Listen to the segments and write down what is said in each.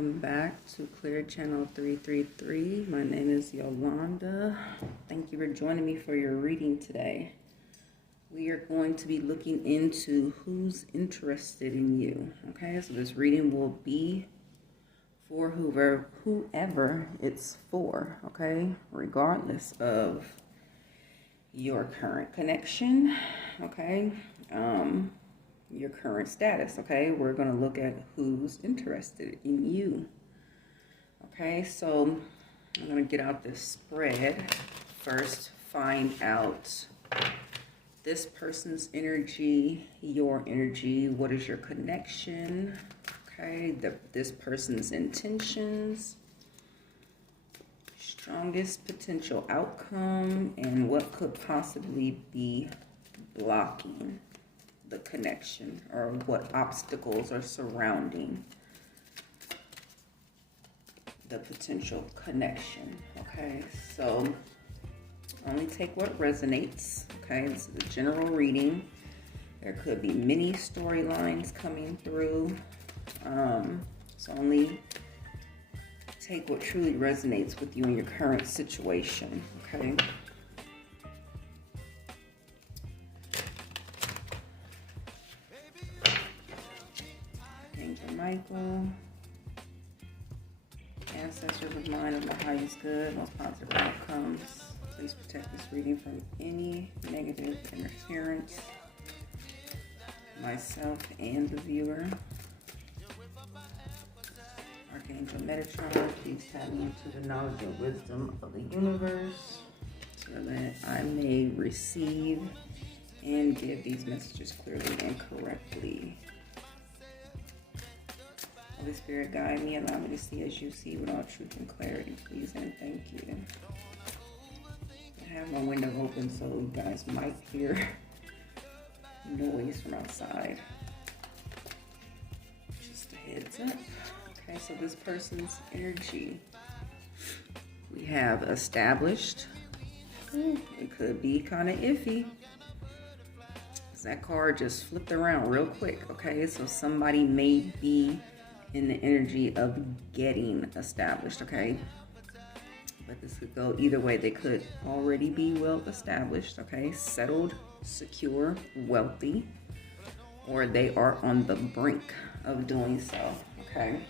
welcome back to Clear Channel 333. My name is Yolanda. Thank you for joining me for your reading today. We are going to be looking into who's interested in you. Okay, so this reading will be for whoever it's for, okay, regardless of your current connection, okay, your current status, okay? We're going to look at who's interested in you. Okay, so I'm going to get out this spread. First, find out this person's energy, your energy. What is your connection? Okay, this person's intentions, strongest potential outcome, and what could possibly be blocking the connection, or what obstacles are surrounding the potential connection. Okay, so only take what resonates. Okay, this is a general reading. There could be many storylines coming through, so only take what truly resonates with you in your current situation. Okay. Michael, ancestors of mine of my highest good, most positive outcomes. Please protect this reading from any negative interference, myself and the viewer. Archangel Metatron, please tap me into the knowledge and wisdom of the universe so that I may receive and give these messages clearly and correctly. Holy Spirit, guide me, allow me to see as you see with all truth and clarity, please, and thank you. I have my window open, so you guys might hear noise from outside. Just a heads up. Okay, so this person's energy. We have established. It could be kind of iffy. That card just flipped around real quick, okay? So somebody may be in the energy of getting established, okay? But this could go either way. They could already be well established, okay? Settled, secure, wealthy, or they are on the brink of doing so, okay?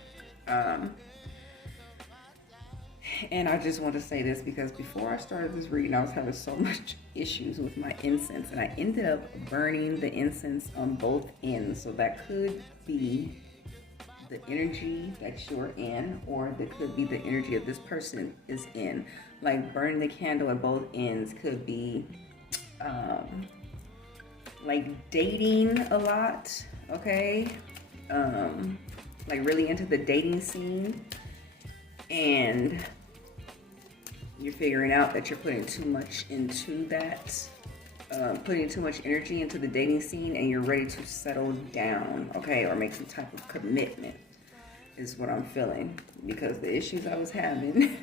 And I just want to say this because before I started this reading, I was having so much issues with my incense, and I ended up burning the incense on both ends. So that could be the energy that you're in, or that could be the energy of this person is in. Like burning the candle at both ends could be like dating a lot, okay? Like really into the dating scene, and you're figuring out that you're putting too much into that, putting too much energy into the dating scene, and you're ready to settle down, okay, or make some type of commitment is what I'm feeling, because the issues I was having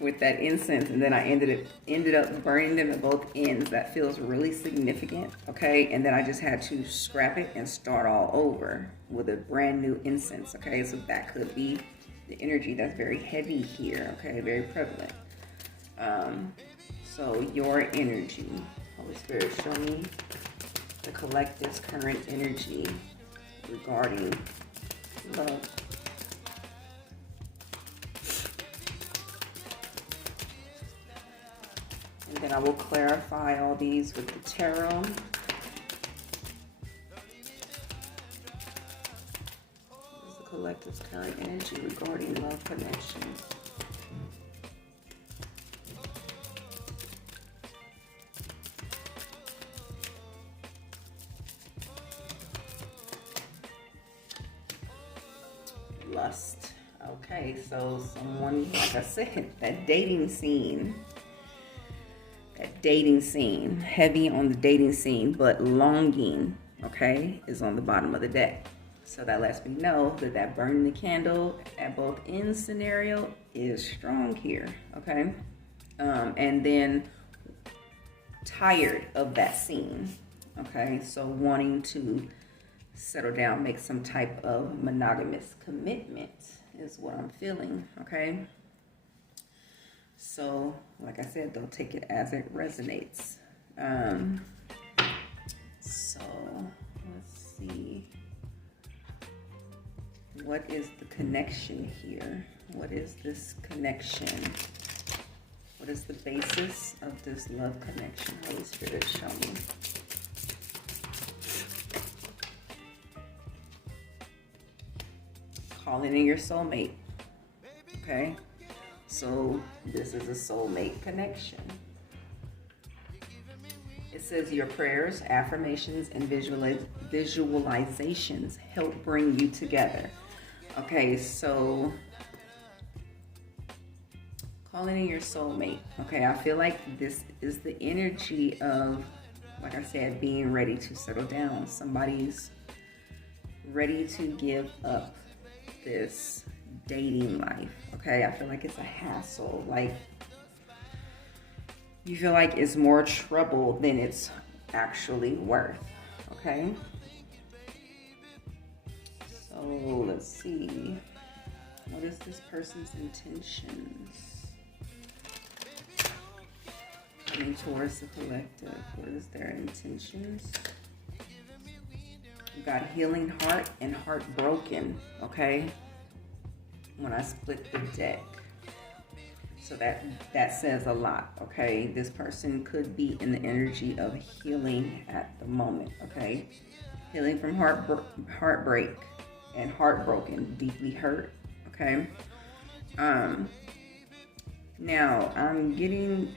with that incense, and then I ended up burning them at both ends. That feels really significant, okay? And then I just had to scrap it and start all over with a brand new incense, okay? So that could be the energy that's very heavy here, okay? Very prevalent. So your energy, Holy Spirit, show me the collective's current energy regarding love. And then I will clarify all these with the tarot. This is the collective's current energy regarding love connections. Lust. Okay, so someone, like I said, that dating scene, heavy on the dating scene, but longing, okay, is on the bottom of the deck. So that lets me know that that burning the candle at both ends scenario is strong here, okay? And then tired of that scene, okay? So wanting to settle down, make some type of monogamous commitment is what I'm feeling, okay? So, like I said, they'll take it as it resonates. So, let's see. What is the connection here? What is this connection? What is the basis of this love connection? Holy Spirit, show me. Calling in your soulmate. Okay? So this is a soulmate connection. It says your prayers, affirmations, and visualizations help bring you together. Okay, so calling in your soulmate. Okay, I feel like this is the energy of, like I said, being ready to settle down. Somebody's ready to give up this dating life. Okay, I feel like it's a hassle. Like, you feel like it's more trouble than it's actually worth. Okay, so let's see. What is this person's intentions? Coming towards the collective. What is their intentions? You got healing heart and heartbroken, okay? When I split the deck. So that says a lot, okay? This person could be in the energy of healing at the moment, okay? Healing from heartbreak and heartbroken, deeply hurt, okay? Now, I'm getting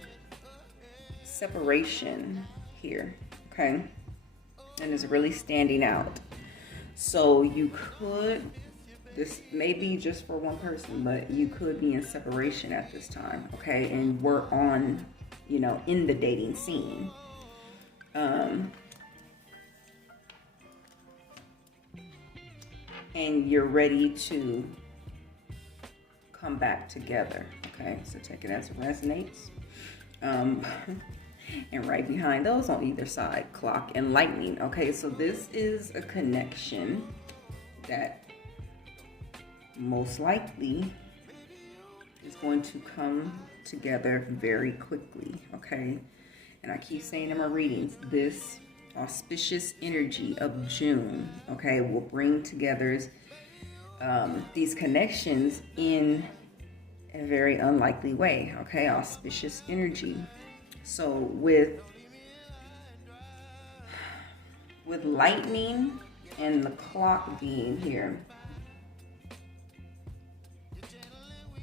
separation here, okay? And it's really standing out. So you could, this may be just for one person, but you could be in separation at this time, okay? And we're on, you know, in the dating scene. And you're ready to come back together, okay? So take it as it resonates. And right behind those on either side, clock and lightning. Okay, so this is a connection that most likely is going to come together very quickly, okay? And I keep saying in my readings, this auspicious energy of June, okay, will bring together these connections in a very unlikely way, okay? Auspicious energy. So with lightning and the clock being here.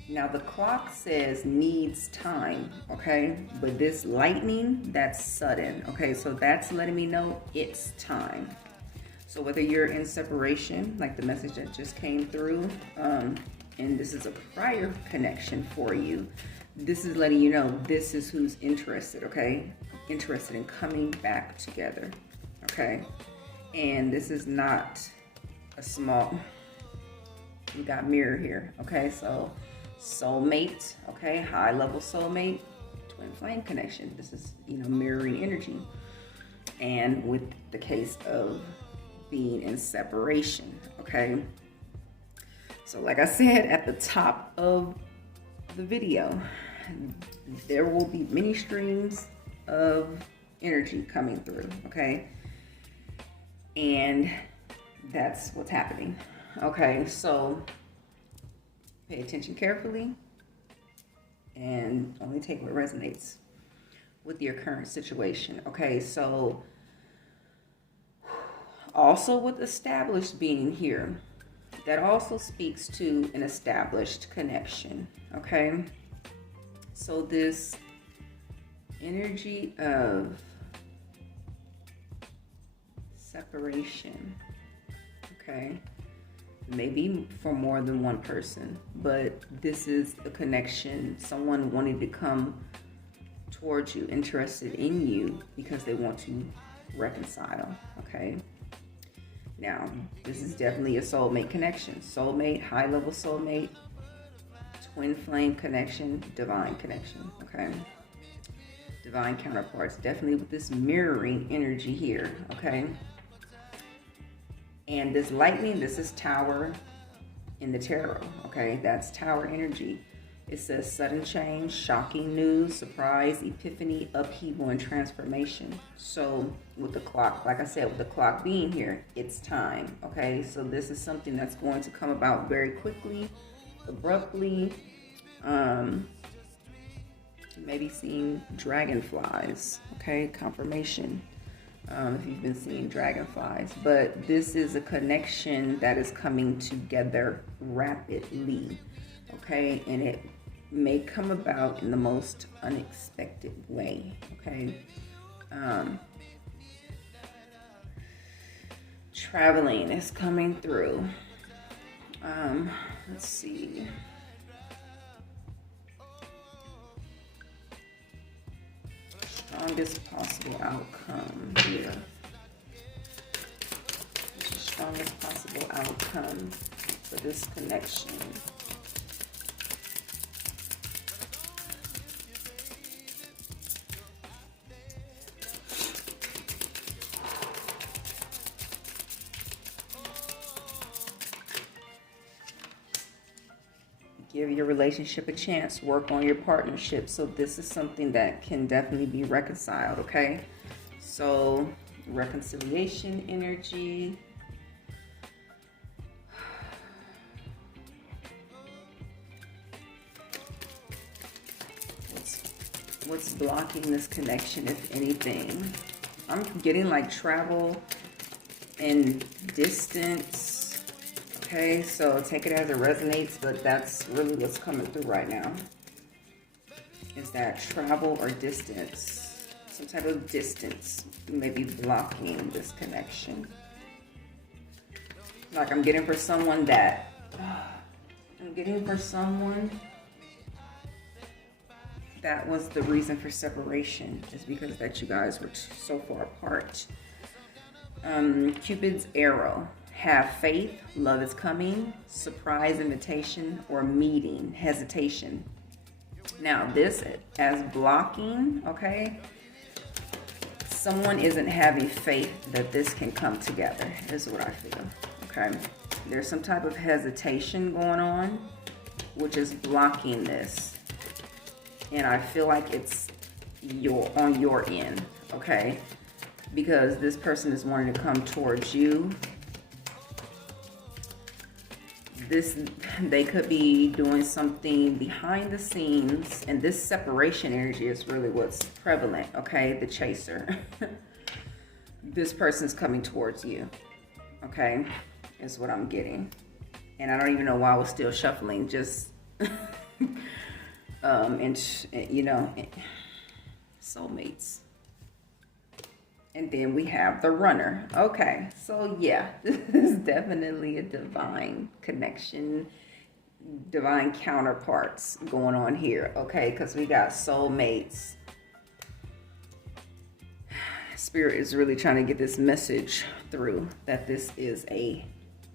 Now the clock says needs time, okay? But this lightning, that's sudden, okay? So that's letting me know it's time. So whether you're in separation, like the message that just came through, and this is a prior connection for you, this is letting you know this is who's interested, okay? Interested in coming back together, okay? And this is not a small, we got mirror here, okay? So soulmate, okay? High level soulmate, twin flame connection. This is, you know, mirroring energy. And with the case of being in separation, okay? So like I said at the top of the video, there will be many streams of energy coming through, okay? And that's what's happening, okay? So pay attention carefully and only take what resonates with your current situation, okay? So also with established being here, that also speaks to an established connection, okay? So this energy of separation, okay, maybe for more than one person, but this is a connection, someone wanting to come towards you, interested in you because they want to reconcile, okay? Now, this is definitely a soulmate connection. Soulmate, high-level soulmate, twin flame connection, divine connection, okay? Divine counterparts, definitely with this mirroring energy here, okay? And this lightning, this is Tower, in the tarot, okay? That's Tower energy. It says sudden change, shocking news, surprise, epiphany, upheaval, and transformation. So with the clock, like I said, with the clock being here, it's time, okay? So this is something that's going to come about very quickly, abruptly. Maybe seeing dragonflies, okay? Confirmation. If you've been seeing dragonflies. But this is a connection that is coming together rapidly, okay? And it may come about in the most unexpected way, okay? Traveling is coming through. Let's see. Strongest possible outcome here. What's the strongest possible outcome for this connection? Give your relationship a chance. Work on your partnership. So this is something that can definitely be reconciled, okay? So reconciliation energy. What's blocking this connection, if anything? I'm getting like travel and distance. Okay, so take it as it resonates, but that's really what's coming through right now. Is that travel or distance? Some type of distance may be blocking this connection. Like I'm getting for someone that... that was the reason for separation, is because that you guys were so far apart. Cupid's arrow. Have faith, love is coming, surprise invitation, or meeting, hesitation. Now this as blocking, okay? Someone isn't having faith that this can come together, is what I feel, okay? There's some type of hesitation going on, which is blocking this. And I feel like it's on your end, okay? Because this person is wanting to come towards you. They could be doing something behind the scenes, and this separation energy is really what's prevalent, okay? The chaser. This person's coming towards you, okay? Is what I'm getting. And I don't even know why I was still shuffling, just, you know, soulmates. And then we have the runner. Okay, so yeah, this is definitely a divine connection, divine counterparts going on here, okay? Because we got soulmates. Spirit is really trying to get this message through that this is a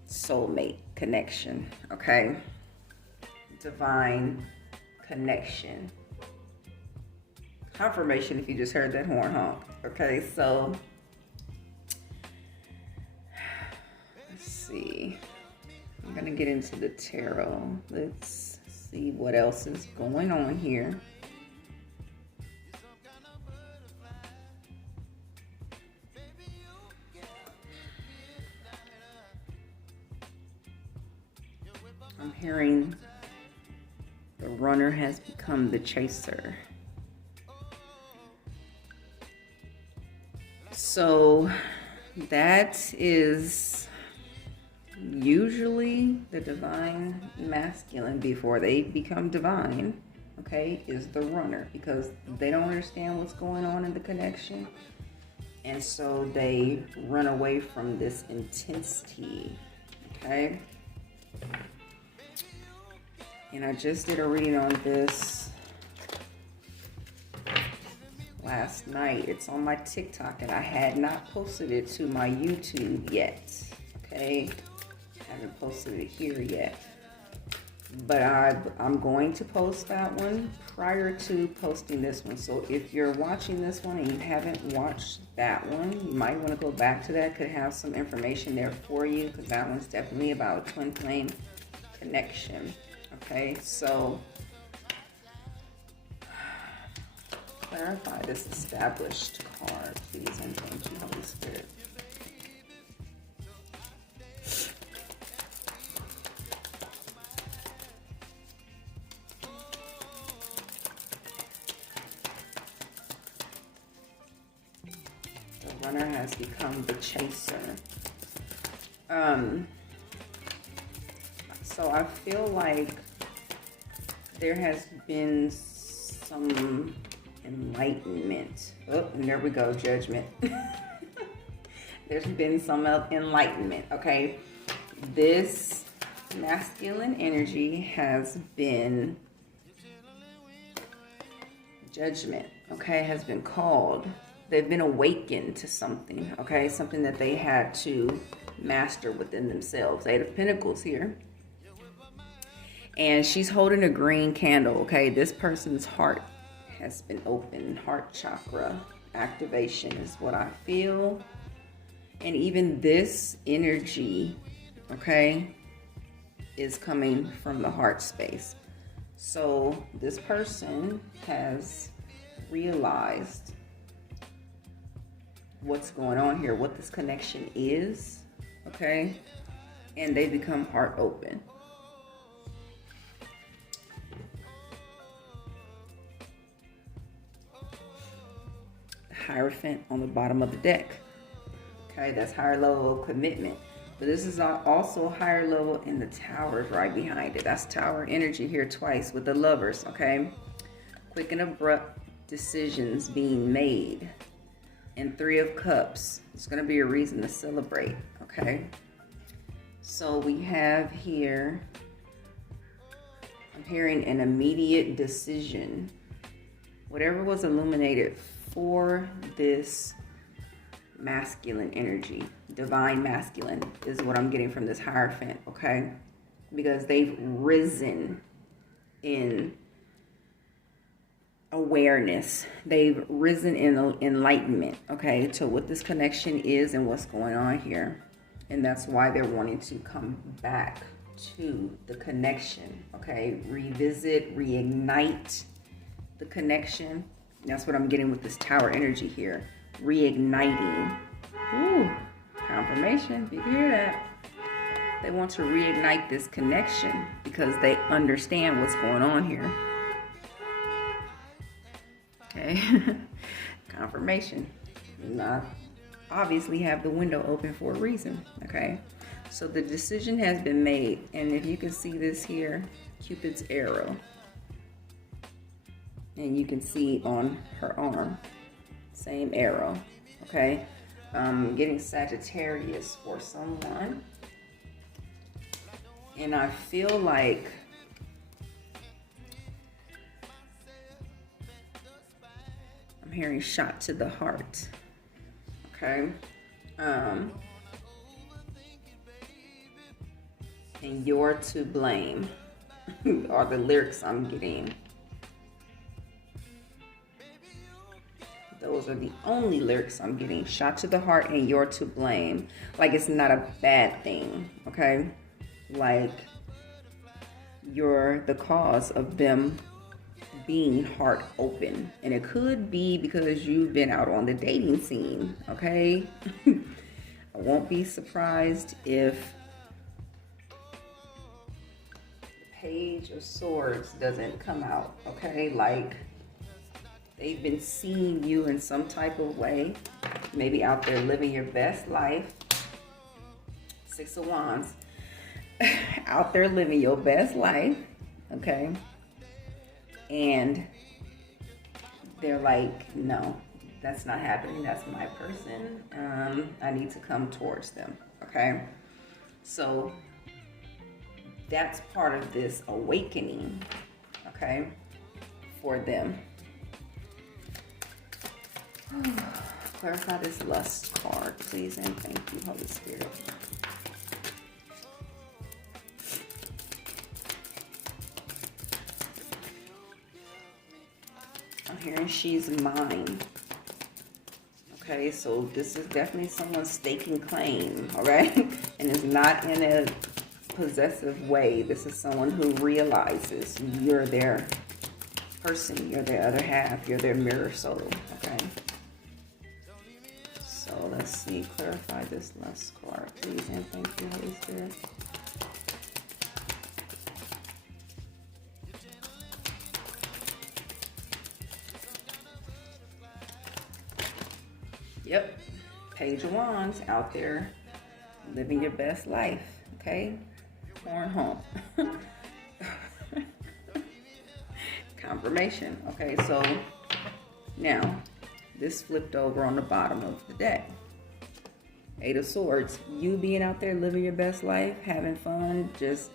soulmate connection, okay? Divine connection. Confirmation if you just heard that horn honk. Okay, so let's see. I'm gonna get into the tarot. Let's see what else is going on here. I'm hearing the runner has become the chaser. So that is usually the divine masculine before they become divine, okay, is the runner, because they don't understand what's going on in the connection. And so they run away from this intensity, okay? And I just did a reading on this last night. It's on my TikTok, and I had not posted it to my YouTube yet, okay? I haven't posted it here yet. But I'm going to post that one prior to posting this one. So if you're watching this one and you haven't watched that one, you might want to go back to that. Could have some information there for you, because that one's definitely about twin flame connection. Okay, so clarify this established card, please, and thank you, Holy Spirit. The runner has become the chaser. So I feel like there has been some enlightenment. Oh, and there we go, judgment. There's been some enlightenment, okay? This masculine energy has been judgment, okay? Has been called. They've been awakened to something, okay? Something that they had to master within themselves. Eight of Pentacles here. And she's holding a green candle, okay? This person's heart has been open. Heart chakra activation is what I feel. And even this energy, okay, is coming from the heart space. So this person has realized what's going on here, what this connection is, okay? And they become heart open. Hierophant on the bottom of the deck. Okay, that's higher level of commitment. But this is also higher level in the towers right behind it. That's tower energy here twice with the lovers, okay? Quick and abrupt decisions being made. And Three of Cups. It's going to be a reason to celebrate, okay? So we have here, I'm hearing an immediate decision. Whatever was illuminated for this masculine energy, divine masculine, is what I'm getting from this Hierophant, okay? Because they've risen in awareness. They've risen in enlightenment, okay, to what this connection is and what's going on here. And that's why they're wanting to come back to the connection, okay? Revisit, reignite the connection. That's what I'm getting with this Tower energy here. Reigniting. Ooh, confirmation. You hear that? They want to reignite this connection because they understand what's going on here. Okay. Confirmation. I obviously have the window open for a reason. Okay. So the decision has been made. And if you can see this here, Cupid's arrow. And you can see on her arm, same arrow, okay? Getting Sagittarius for someone. And I feel like I'm hearing shot to the heart, okay? And you're to blame are the lyrics I'm getting. Those are the only lyrics I'm getting. Shot to the heart and you're to blame. Like it's not a bad thing, okay? Like you're the cause of them being heart open. And it could be because you've been out on the dating scene, okay? I won't be surprised if the Page of Swords doesn't come out, okay? Like they've been seeing you in some type of way. Maybe out there living your best life. Six of Wands. Out there living your best life. Okay. And they're like, no, that's not happening. That's my person. I need to come towards them. Okay. So that's part of this awakening. Okay. For them. Clarify this lust card, please, and thank you, Holy Spirit. I'm hearing she's mine. Okay, so this is definitely someone staking claim, all right? And it's not in a possessive way. This is someone who realizes you're their person, you're their other half, you're their mirror soul, okay? So let's see, clarify this last card, please, and thank you, Holy Spirit. Yep, Page of Wands out there living your best life, okay? Horn home. Confirmation. Okay, so now this flipped over on the bottom of the deck. Eight of Swords. You being out there living your best life, having fun, just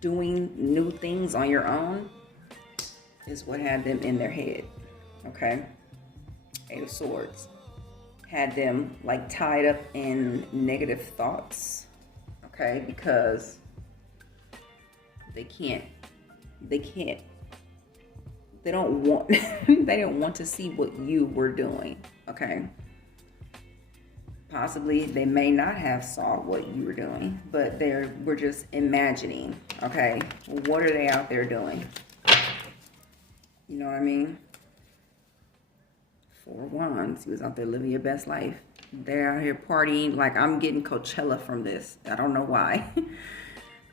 doing new things on your own is what had them in their head. Okay? Eight of Swords. Had them like tied up in negative thoughts. Okay? Because they don't want they don't want to see what you were doing. Okay? Possibly they may not have saw what you were doing, but we're just imagining. Okay, what are they out there doing? You know what I mean? Four of Wands. He was out there living your best life. They're out here partying. Like, I'm getting Coachella from this. I don't know why.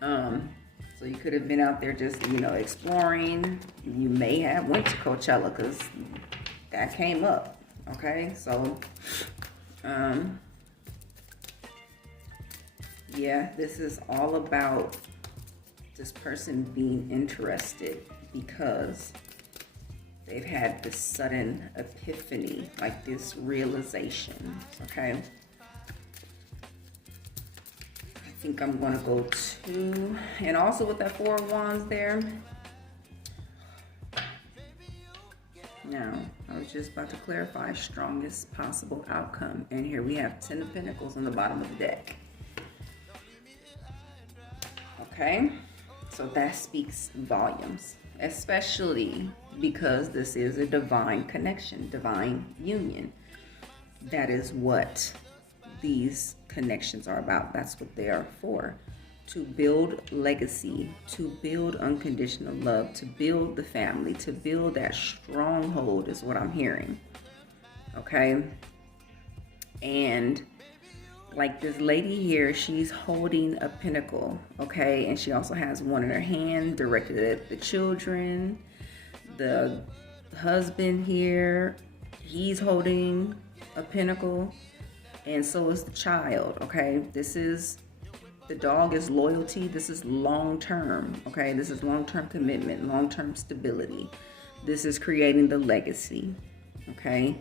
So you could have been out there just, exploring. You may have went to Coachella because that came up. Okay, so yeah, this is all about this person being interested because they've had this sudden epiphany, like this realization, okay? I think I'm gonna go to, and also with that Four of Wands there. Now, I was just about to clarify strongest possible outcome. And here we have 10 of Pentacles on the bottom of the deck. Okay, so that speaks volumes, especially because this is a divine connection, divine union. That is what these connections are about. That's what they are for. To build legacy, to build unconditional love, to build the family, to build that stronghold is what I'm hearing. Okay? And like this lady here, she's holding a pentacle, okay? And she also has one in her hand directed at the children. The husband here, he's holding a pentacle, and so is the child, okay? The dog is loyalty. This is long-term, okay? This is long-term commitment, long-term stability. This is creating the legacy, okay?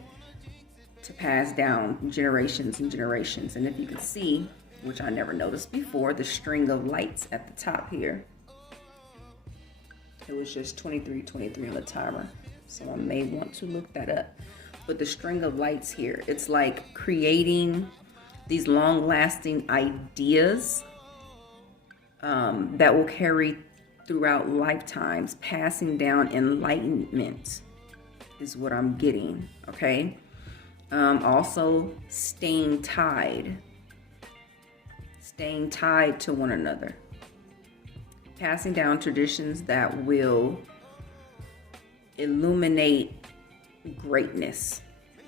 To pass down generations and generations. And if you can see, which I never noticed before, the string of lights at the top here. It was just 23 on the timer. So I may want to look that up. But the string of lights here, it's like creating these long-lasting ideas that will carry throughout lifetimes. Passing down enlightenment is what I'm getting, okay? Also staying tied to one another. Passing down traditions that will illuminate greatness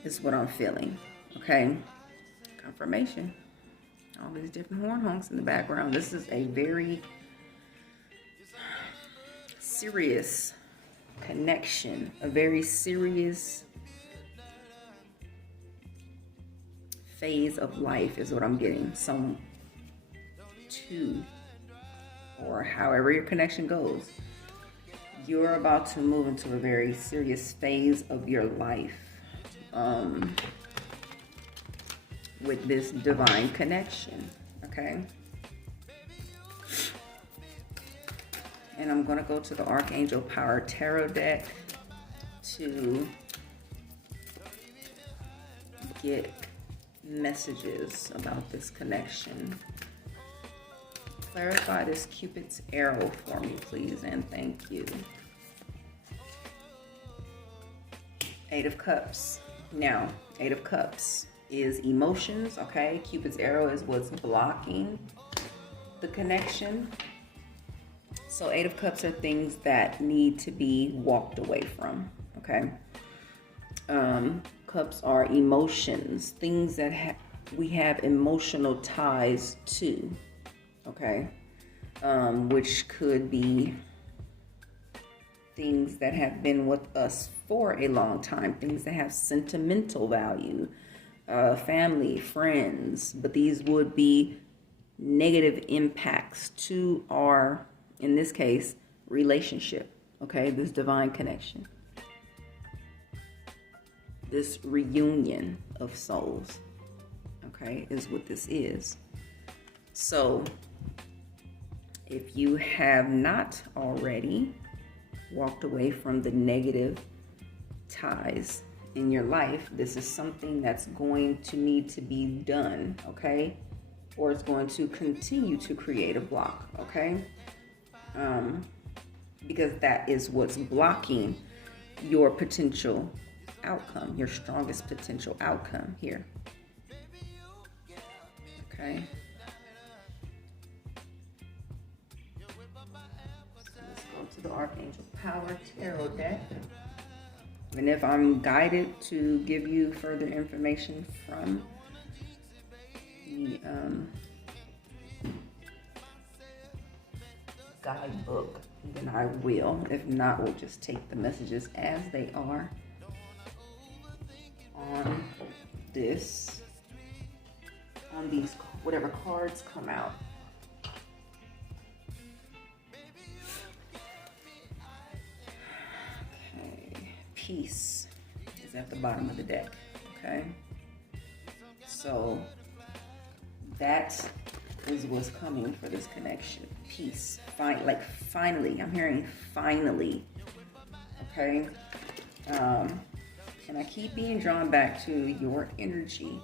is what I'm feeling, okay? Confirmation. All these different horn honks in the background. This is a very serious connection, a very serious phase of life is what I'm getting. Some two, or however your connection goes, you're about to move into a very serious phase of your life with this divine connection, okay? And I'm gonna go to the Archangel Power Tarot deck to get messages about this connection. Clarify this Cupid's arrow for me, please, and thank you. Eight of Cups. Now, Eight of Cups is emotions, okay? Cupid's arrow is what's blocking the connection. So 8 of Cups are things that need to be walked away from, okay? Cups are emotions, things that we have emotional ties to, okay? Which could be things that have been with us for a long time, things that have sentimental value, family, friends, but these would be negative impacts to our, in this case, relationship, okay? This divine connection, this reunion of souls, okay, is what this is. So if you have not already walked away from the negative ties in your life, this is something that's going to need to be done, okay? Or it's going to continue to create a block, okay? Because that is what's blocking your potential outcome, your strongest potential outcome here, okay? To the Archangel Power Tarot deck. And if I'm guided to give you further information from the guidebook, then I will. If not, we'll just take the messages as they are on this, on these, whatever cards come out. Peace is at the bottom of the deck, okay? So that is what's coming for this connection. Peace. Finally. I'm hearing finally, okay? And I keep being drawn back to your energy,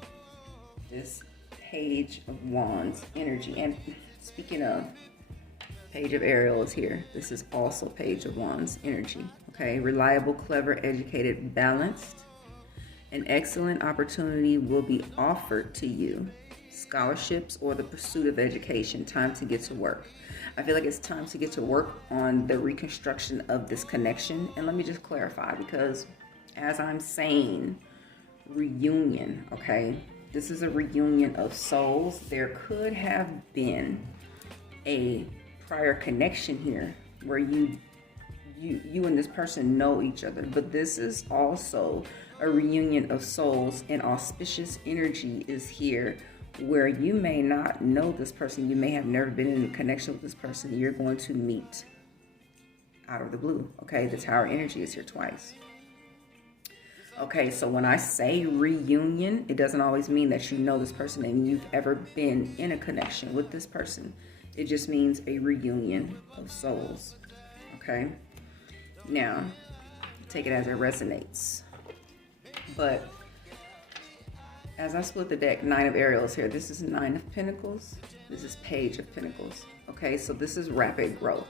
this Page of Wands energy. And speaking of, Page of Ariel is here. This is also Page of Wands energy. Okay, reliable, clever, educated, balanced. An excellent opportunity will be offered to you. Scholarships or the pursuit of education. Time to get to work. I feel like it's time to get to work on the reconstruction of this connection. And let me just clarify, because as I'm saying, reunion, okay? This is a reunion of souls. There could have been a prior connection here where you and this person know each other, but this is also a reunion of souls, and auspicious energy is here where you may not know this person. You may have never been in a connection with this person. You're going to meet out of the blue, okay? The Tower energy is here twice. Okay, so when I say reunion, it doesn't always mean that you know this person and you've ever been in a connection with this person. It just means a reunion of souls, okay? Now, take it as it resonates. But as I split the deck, 9 of Ariels here. This is 9 of Pentacles. This is Page of Pentacles. Okay, so this is rapid growth.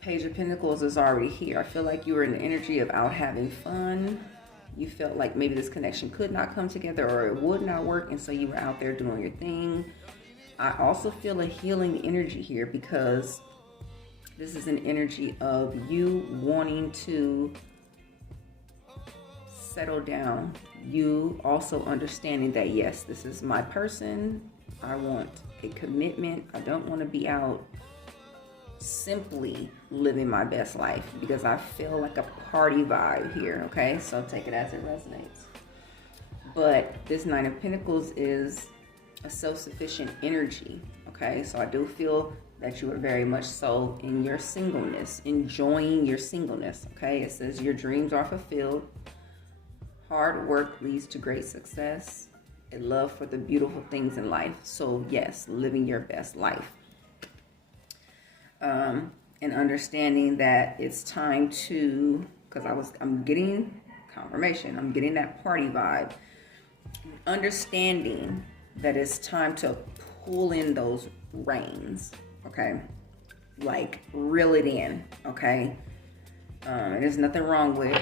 Page of Pentacles is already here. I feel like you were in the energy of out having fun. You felt like maybe this connection could not come together or it would not work, and so you were out there doing your thing. I also feel a healing energy here because this is an energy of you wanting to settle down. You also understanding that, yes, this is my person. I want a commitment. I don't want to be out simply living my best life, because I feel like a party vibe here, okay? So take it as it resonates. But this 9 of Pentacles is a self-sufficient energy, okay? So I do feel that you are very much so in your singleness, enjoying your singleness, okay? It says your dreams are fulfilled. Hard work leads to great success. A love for the beautiful things in life. So yes, living your best life. And understanding that it's time to, because I'm getting confirmation. I'm getting that party vibe. Understanding that it's time to pull in those reins, okay? Like, reel it in, okay? And there's nothing wrong with,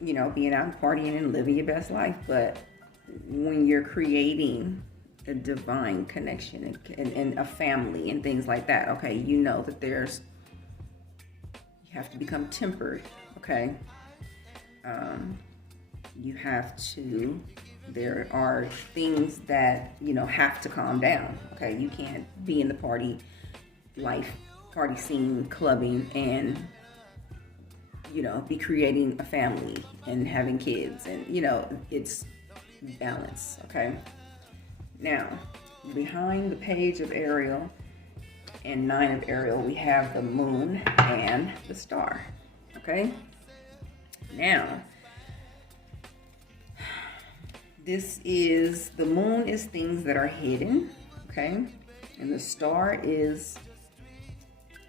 being out and partying and living your best life, but when you're creating a divine connection and a family and things like that. Okay, you know that you have to become tempered. Okay, you have to. There are things that have to calm down. Okay, you can't be in the party scene, clubbing, and be creating a family and having kids, and it's balance. Okay, now behind the page of Ariel and 9 of Ariel, we have the moon and the star. Okay, now the moon is things that are hidden. Okay, and the star is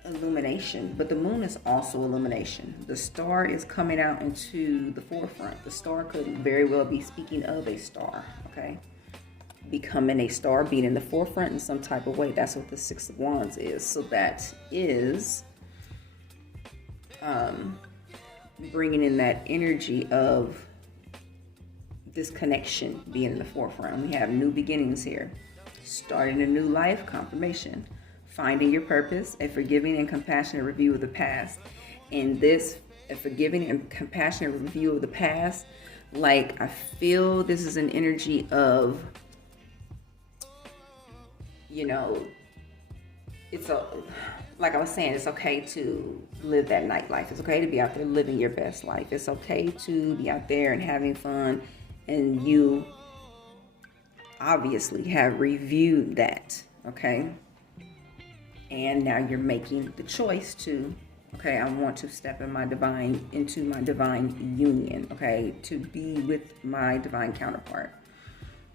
illumination, but the moon is also illumination. The star is coming out into the forefront. The star could very well be speaking of a star. Okay, becoming a star, being in the forefront in some type of way. That's what the 6 of Wands is. So that is bringing in that energy of this connection, being in the forefront. We have new beginnings here, starting a new life, confirmation, finding your purpose, a forgiving and compassionate review of the past. And this, a forgiving and compassionate review of the past, like, I feel this is an energy of, like I was saying, it's okay to live that nightlife. It's okay to be out there living your best life. It's okay to be out there and having fun. And you obviously have reviewed that. Okay. And now you're making the choice to, okay, I want to step into my divine union, okay, to be with my divine counterpart.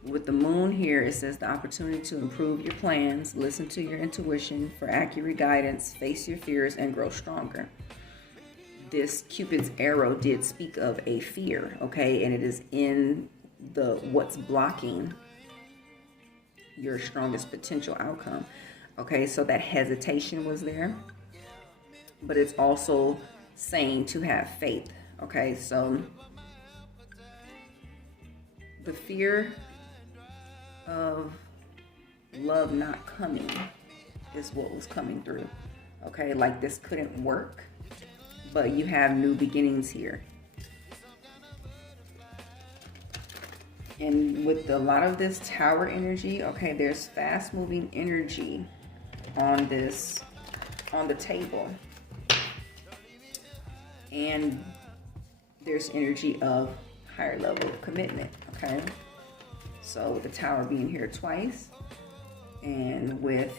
With the moon here, it says the opportunity to improve your plans, listen to your intuition for accurate guidance, face your fears, and grow stronger. This Cupid's arrow did speak of a fear, okay, and it is in what's blocking your strongest potential outcome. Okay, so that hesitation was there, but it's also saying to have faith. Okay, so the fear of love not coming is what was coming through. Okay, like this couldn't work, but you have new beginnings here. And with a lot of this Tower energy, okay, there's fast moving energy on the table, and there's energy of higher level of commitment. Okay, so with the Tower being here twice, and with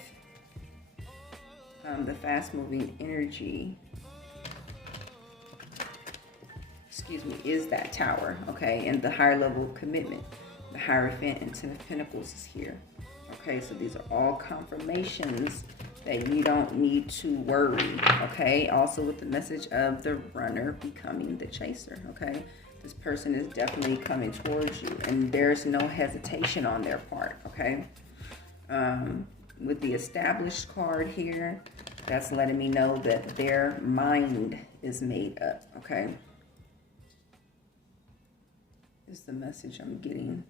the fast moving energy, is that Tower. Okay, and the higher level of commitment, the Hierophant and 10 of Pentacles is here. Okay, so these are all confirmations that you don't need to worry. Okay, also with the message of the runner becoming the chaser. Okay, this person is definitely coming towards you, and there's no hesitation on their part. Okay, with the established card here, that's letting me know that their mind is made up. Okay, is the message I'm getting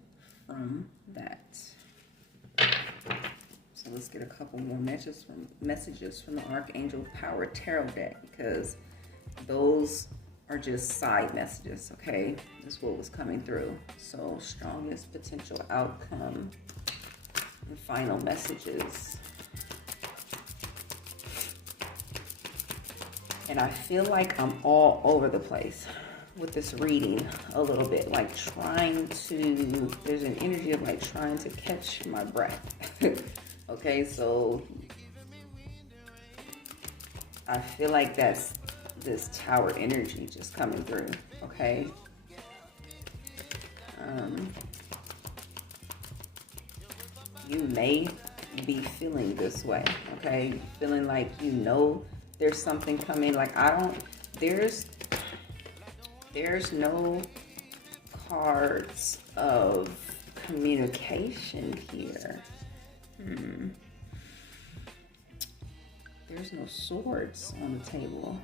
from that. So let's get a couple more messages from the Archangel Power Tarot deck, because those are just side messages. Okay, this is what was coming through. So strongest potential outcome and final messages. And I feel like I'm all over the place with this reading a little bit, like there's an energy of like trying to catch my breath. Okay, so I feel like that's this Tower energy just coming through. Okay, you may be feeling this way. Okay, feeling like there's something coming. Like there's no cards of communication here. There's no swords on the table.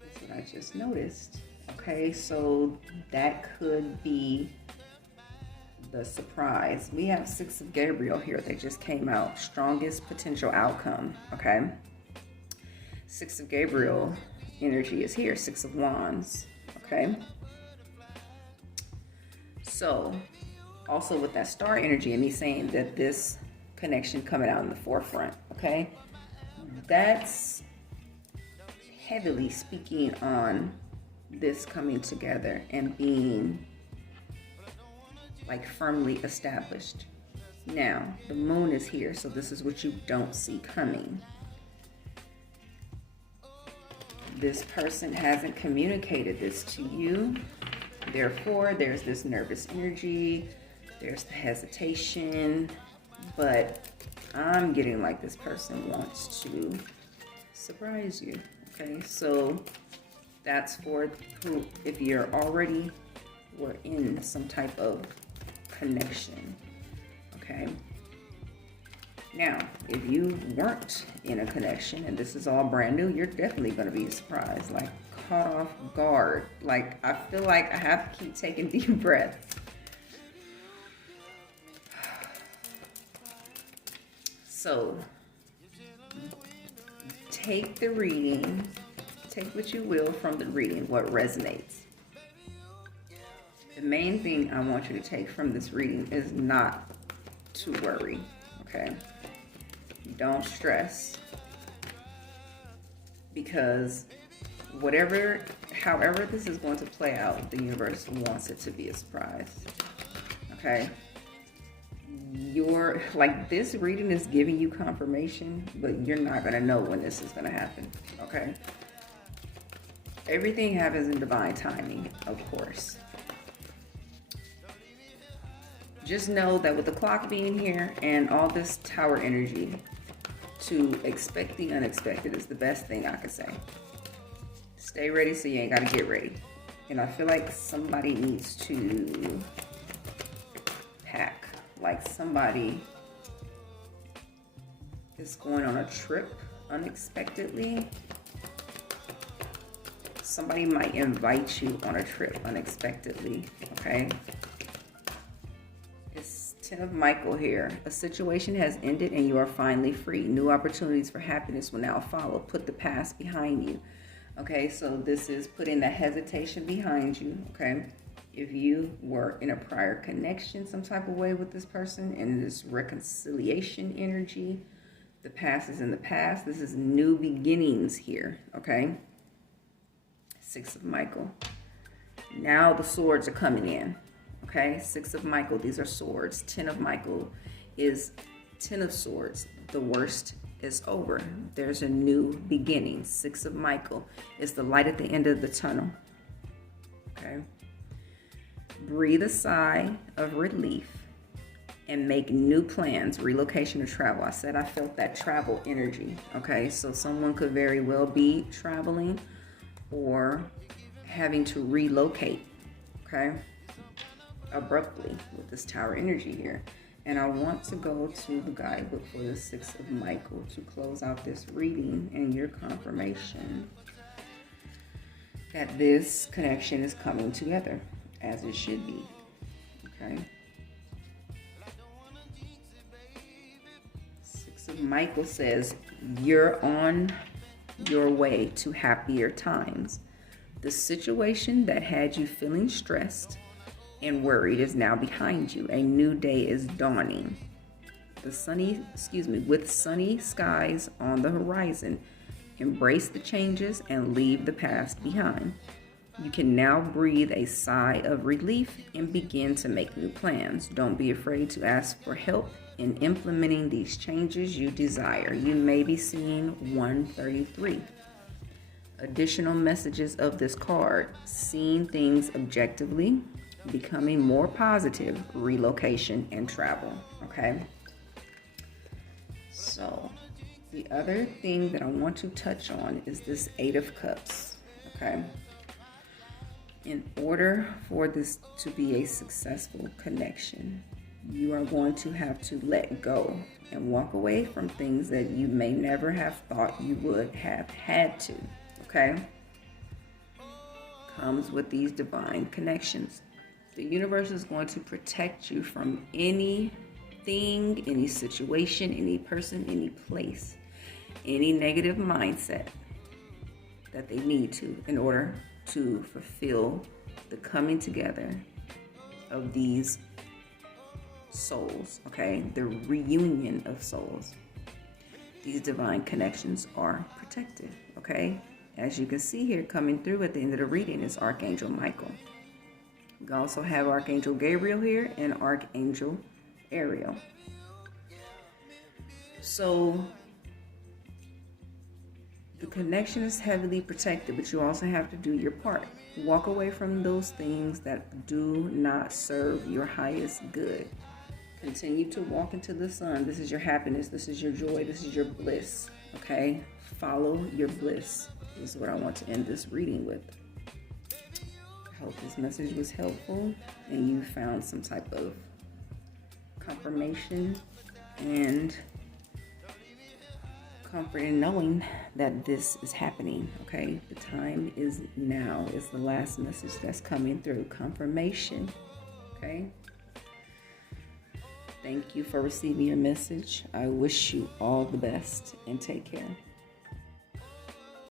That's what I just noticed. Okay, so that could be the surprise. We have Six of Gabriel here that just came out. Strongest potential outcome, okay? Six of Gabriel energy is here. Six of Wands, okay? So, also with that star energy and me saying that this connection coming out in the forefront, okay? That's heavily speaking on this coming together and being like firmly established. Now, the moon is here, so this is what you don't see coming. This person hasn't communicated this to you. Therefore, there's this nervous energy, there's the hesitation, but I'm getting like this person wants to surprise you, okay? So that's for who, if you're already were in some type of connection, okay? Now, if you weren't in a connection and this is all brand new, you're definitely going to be surprised, like caught off guard. Like, I feel like I have to keep taking deep breaths. So, take the reading, take what you will from the reading, what resonates. The main thing I want you to take from this reading is not to worry, okay? Don't stress, because however this is going to play out, the universe wants it to be a surprise, okay? This reading is giving you confirmation, but you're not going to know when this is going to happen, okay? Everything happens in divine timing, of course. Just know that with the clock being here and all this tower energy, to expect the unexpected is the best thing I could say. Stay ready so you ain't got to get ready. And I feel like somebody needs to pack. Like somebody is going on a trip unexpectedly. Somebody might invite you on a trip unexpectedly, okay? It's Ten of Michael here. A situation has ended and you are finally free. New opportunities for happiness will now follow. Put the past behind you. Okay, so this is putting the hesitation behind you, okay? If you were in a prior connection some type of way with this person and this reconciliation energy, the past is in the past. This is new beginnings here, okay? Six of Michael. Now the swords are coming in, okay? Six of Michael, these are swords. Ten of Michael is Ten of Swords. The worst is over. There's a new beginning. Six of Michael is the light at the end of the tunnel, okay? Breathe a sigh of relief and make new plans, relocation or travel. I said I felt that travel energy, okay? So someone could very well be traveling or having to relocate, okay? Abruptly with this tower energy here. And I want to go to the guidebook for the Six of Michael to close out this reading and your confirmation that this connection is coming together as it should be, okay? Six of Michael says, you're on your way to happier times. The situation that had you feeling stressed and worried is now behind you. A new day is dawning. With sunny skies on the horizon. Embrace the changes and leave the past behind. You can now breathe a sigh of relief and begin to make new plans. Don't be afraid to ask for help in implementing these changes you desire. You may be seeing 133. Additional messages of this card: seeing things objectively, becoming more positive, relocation, and travel, okay? So the other thing that I want to touch on is this Eight of Cups, okay? In order for this to be a successful connection, you are going to have to let go and walk away from things that you may never have thought you would have had to, okay? Comes with these divine connections. The universe is going to protect you from anything, any situation, any person, any place, any negative mindset that they need to in order to fulfill the coming together of these souls, okay? The reunion of souls. These divine connections are protected, okay? As you can see here, coming through at the end of the reading is Archangel Michael. We also have Archangel Gabriel here and Archangel Ariel. So the connection is heavily protected, but you also have to do your part. Walk away from those things that do not serve your highest good. Continue to walk into the sun. This is your happiness. This is your joy. This is your bliss. Okay? Follow your bliss. This is what I want to end this reading with. I hope this message was helpful and you found some type of confirmation and comfort in knowing that this is happening. Okay? The time is now. It's the last message that's coming through. Confirmation. Okay? Thank you for receiving your message. I wish you all the best and take care.